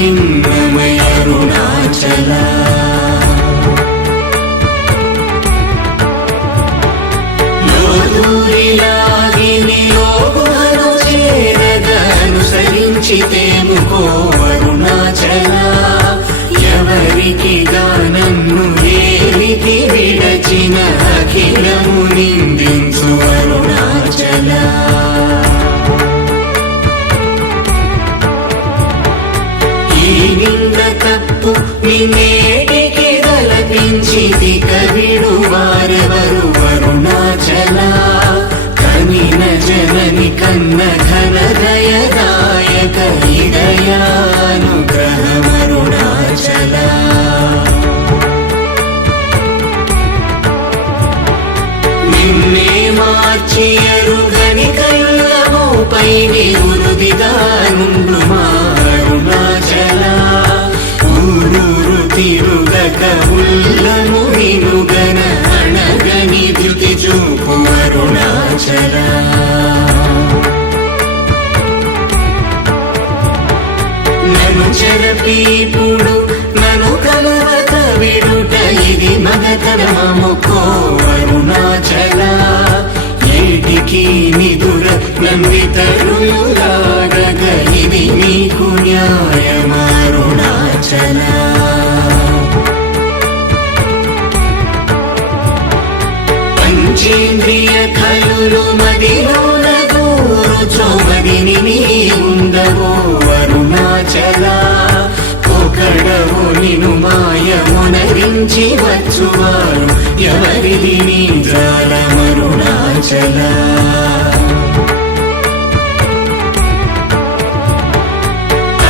బృందమ భిన్నమయ అరుణాచల లోదూరిలాగిని అరుణాచల ఎవరికి గానం తప్పు. నిన్నేటికి తలపించిది కవిడు వారెవరు? వరుణాచల. కనిన జనని కన్న ఘన దయదాయక నన్ను చెరపీపుడు నన్ను కలవక విడుట ఇది మగతరమముకో కోరుణాచల ఏటికి నిదుర నందితరులాగగ ఇది నీకు న్యాయమారుణాచల పంచేంద్రియ కలులు అరుణాచల ఒకడవు నిను మాయమునరించి వచ్చువారు ఎవరిది నీ జాలమరుణాచల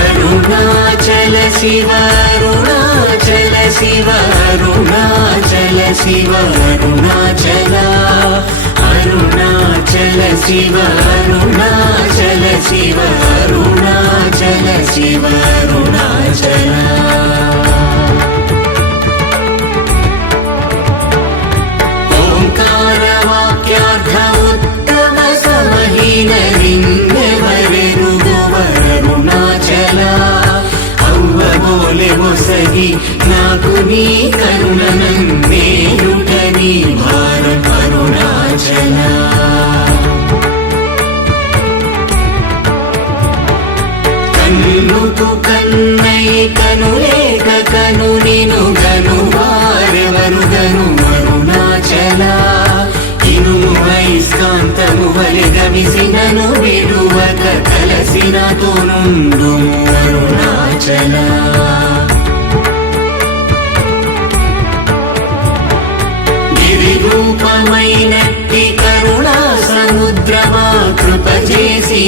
అరుణాచల శివ అరుణాచల శివ అరుణాచల శివ అరుణాచల అరుణాచల శివ అరుణాచల శివ అరుణాచల శివ అరుణాచల. ఓంకార ఉత్తమ సమహీన లింగవరెరుగవరుణాచల అవ్వబోలె మొసగి నాకు నీ కరుణనందేయుట నీ భారత అరుణాచల. కన్నుకు కన్నై కనులేక కను నిను గను వారెవరు గను అరుణాచల ఇనుము వైస్కాంతము వలె గమిసినను విడువక కలసినతో నుండు అరుణాచల గిరి రూపమైనట్టి కరుణా సముద్రమా కృప చేసి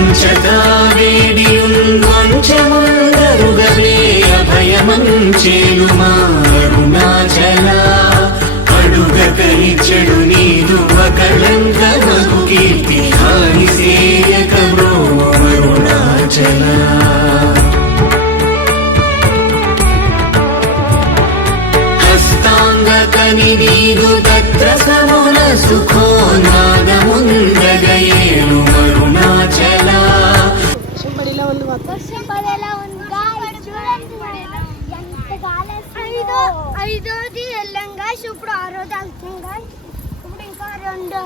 పంచదా వేడియుంగొంచెముందరుగవే అభయమంచేలు మారుణాచల చెడు నీదు ఒకళంక మగు కీర్తి హాని సేయక అరుణాచల హస్తాంగకని నీదు తత్ర సమున సుఖో ఐదోది వెళ్ళంగా ఇప్పుడు ఆరోది వెళ్తుందిగా ఇప్పుడు ఇంకా రెండు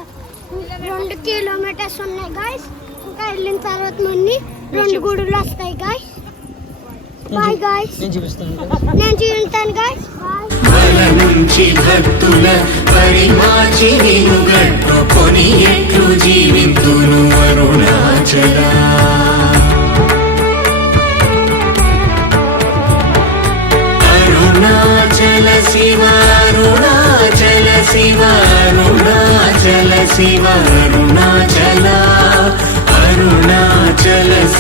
రెండు కిలోమీటర్స్ ఉన్నాయి గాయస్. ఇంకా వెళ్ళిన తర్వాత మళ్ళీ రెండు గుడులు వస్తాయి గాయస్. బాయ్ గాయస్ నేను చూపిస్తాను. గాయస్. నుంచి భక్తుల పరిమాచి నిన్ను గట్టు కొనియట్లు జీవితును?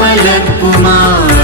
മലർക്കുമാർ